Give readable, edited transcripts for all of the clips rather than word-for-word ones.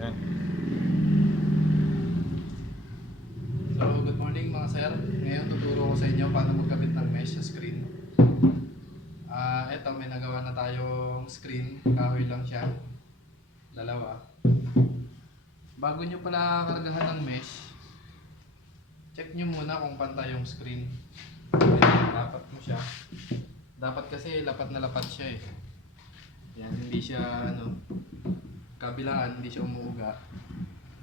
Yan. So, good morning mga sir. Ngayon tuturo ko sa inyo paano magkabit ng mesh sa screen. Eto, may nagawa na tayong screen. Kahoy lang siya. Dalawa. Bago nyo pala kargahan ng mesh, check nyo muna kung pantay yung screen. Dapat mo siya. Dapat kasi lapat na lapat siya eh. Yan, hindi siya kabilaan, hindi siya umuuga.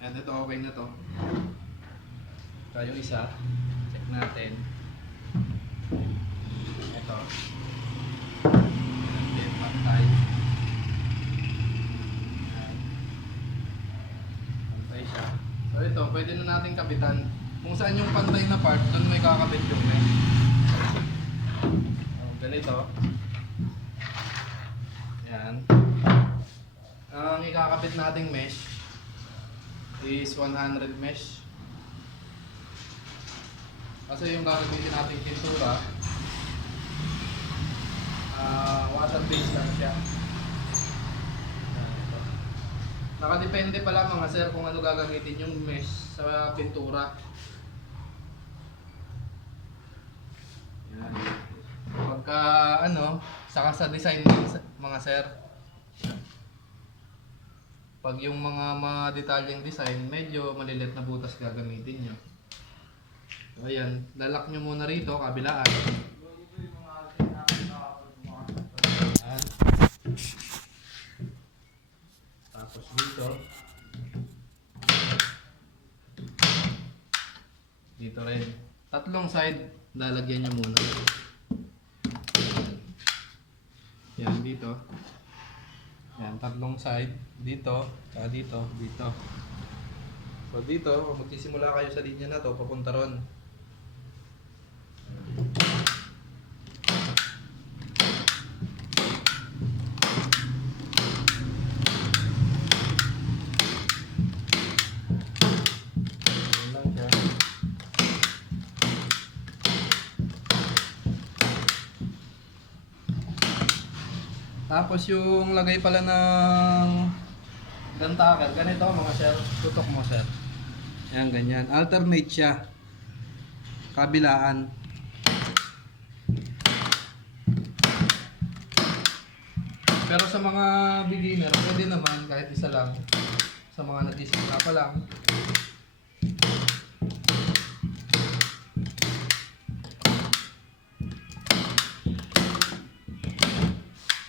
And ito, okay na to. Ito yung isa. Check natin. Ito. Then, pantay. Yan. Pantay siya. So ito, pwede na natin kabitan. Kung saan yung pantay na part, doon may kakabit yung mesh. Ganito. Yan. Ang ikakabit nating mesh is 100 mesh. Kasi yung gagamitin nating pintura, water based lang siya. Nakadepende pala mga sir kung ano gagamitin yung mesh sa pintura. Yan. Pagka saka sa design mga sir. Pag yung mga detalyeng design, medyo malilit na butas gagamitin nyo. So ayan, lalak nyo muna rito, kabilaan. Ayan. Tapos dito. Dito rin. Tatlong side, lalagyan nyo muna. Yan, dito. Yan, tatlong side. Dito, saka dito, dito. So dito, kung magsisimula kayo sa linya na to, papunta ron. Yan lang siya. Tapos yung lagay pala ng gantakan, ganito mga sir, tutok mo sir. Ayan, ganyan. Alternate siya. Kabilaan. Pero sa mga beginner, pwede naman kahit isa lang. Sa mga nag-isimula pa lang.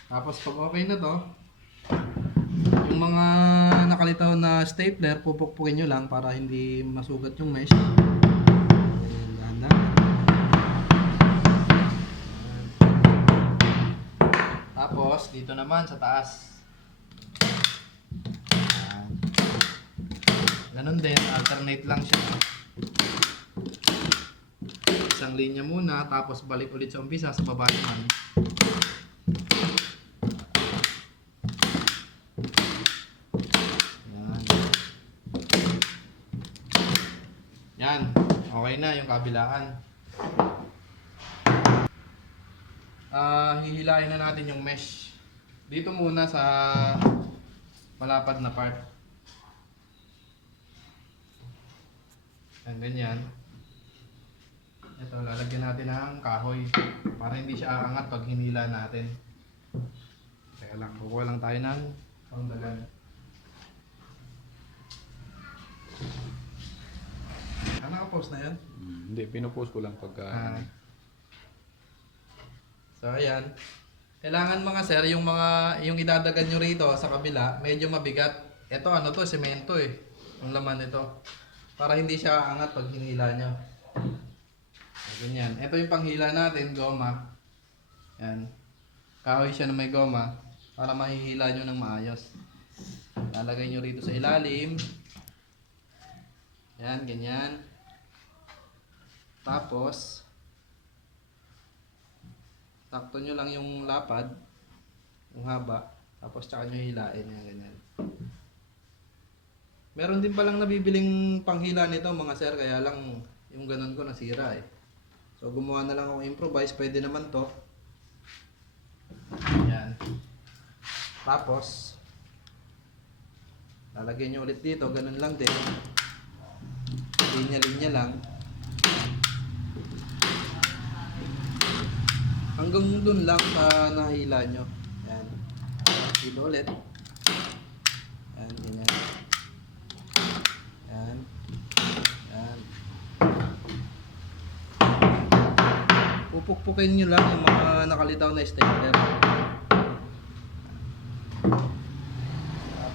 Tapos pag okay na to, yung mga nakalitaw na stapler, pupukpukin nyo lang para hindi masugat yung mesh. Tapos dito naman sa taas. Ganun din, alternate lang siya. Isang linya muna, tapos balik ulit sa umpisa sa baba naman. Yan, okay na yung kabilaan. Hihilain na natin yung mesh. Dito muna sa malapad na part. Yan, ganyan. Ito, lalagyan natin ng kahoy para hindi siya aangat pag hinila natin. Kaya lang, kukuha lang tayo ng pangdagan. Naka-post na yan? Hindi, pinupost ko lang pagka... So ayan. Kailangan mga sir, yung idadagan nyo rito sa kabila, medyo mabigat. Ito to, semento eh. Yung laman nito. Para hindi siya aangat pag hinila nyo. Ganyan. Ito yung panghila natin, goma. Yan. Kahoy siya na may goma para mahihila nyo ng maayos. Lalagay nyo rito sa ilalim. Yan, ganyan. Tapos sakto nyo lang yung lapad, yung haba, tapos tsaka nyo hilain yan, ganyan. Meron din palang nabibiling panghila nito mga sir, kaya lang yung ganun ko nasira eh. So gumawa na lang ako improvise, pwede naman to. Yan. Tapos Lalagyan nyo ulit dito, ganun lang din. Linya-linya lang. Hanggang dun lang sa nahila nyo. Yan. Dito ulit. Yan, ganyan. Yan. Yan. Pupukpukin nyo lang yung mga nakalitaw na stapler.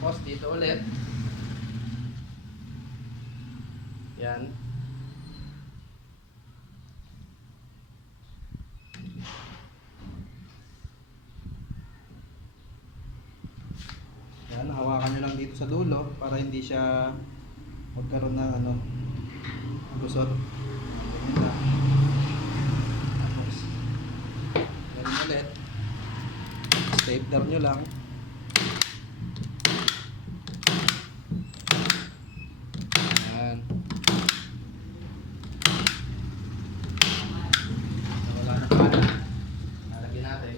Tapos dito ulit. Yan. Yan, hawakan nyo lang dito sa dulo para hindi siya magkaroon ng gusot. Ganyan lang. Tapos, ganyan ulit. Stapler nyo lang. Yan. Wala na pa. Lalagyan natin.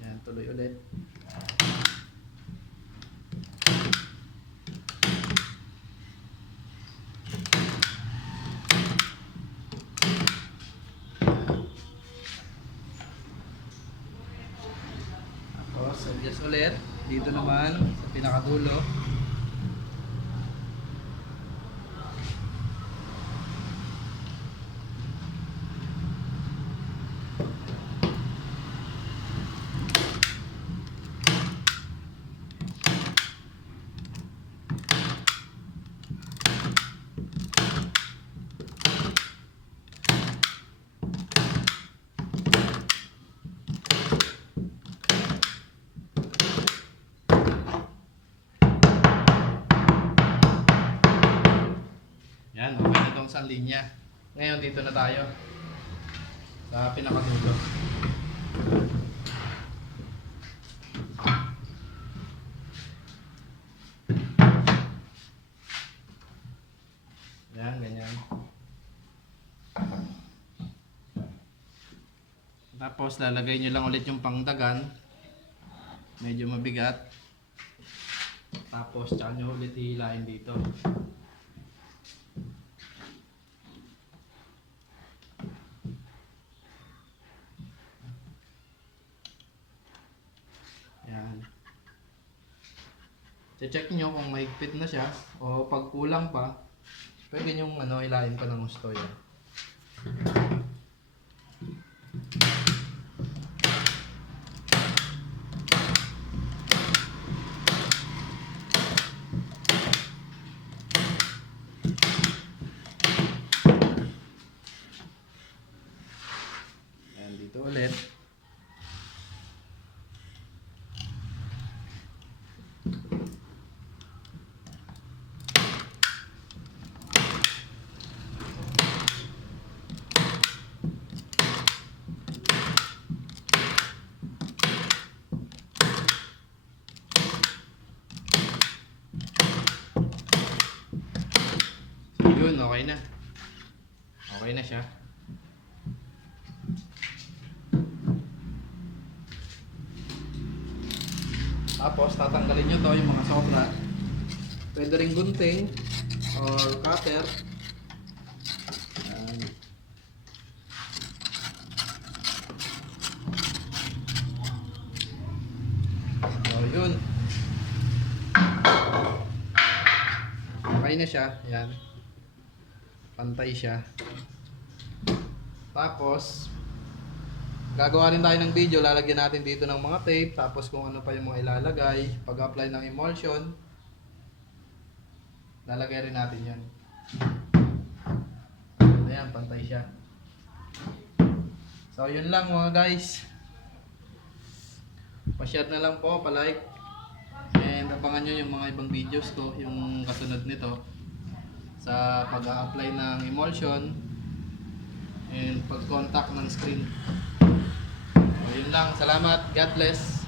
Yan, tuloy ulit. Tapos, adjust ulit. Dito naman, sa pinakadulo. Yan, okay na itong isang linya. Ngayon, dito na tayo. Sa pinakadulo. Yan, ganyan. Tapos, lalagay nyo lang ulit yung pangdagan. Medyo mabigat. Tapos, tsaka nyo ulit hihilain dito. Yan. Check nyo kung mahigpit na siya o pag kulang pa, pwede nyo ilain pa ng gusto yan. Yan, dito ulit. Yun, okay na. Okay na siya. Tapos, tatanggalin nyo to yung mga sobra. Pwede rin gunting or cutter. Yan. So, yun. Okay na siya. Yan. Pantay siya. Tapos, gagawa rin tayo ng video. Lalagyan natin dito ng mga tape. Tapos kung ano pa yung mga ilalagay. Pag-apply ng emulsion, lalagay rin natin yan. Ayan, pantay siya. So, yun lang mga guys. Pa-share na lang po, pa-like. And abangan nyo yung mga ibang videos ko. Yung kasunod nito. Sa pag-a-apply ng emulsion and pag-contact ng screen. So, yun lang. Salamat. God bless.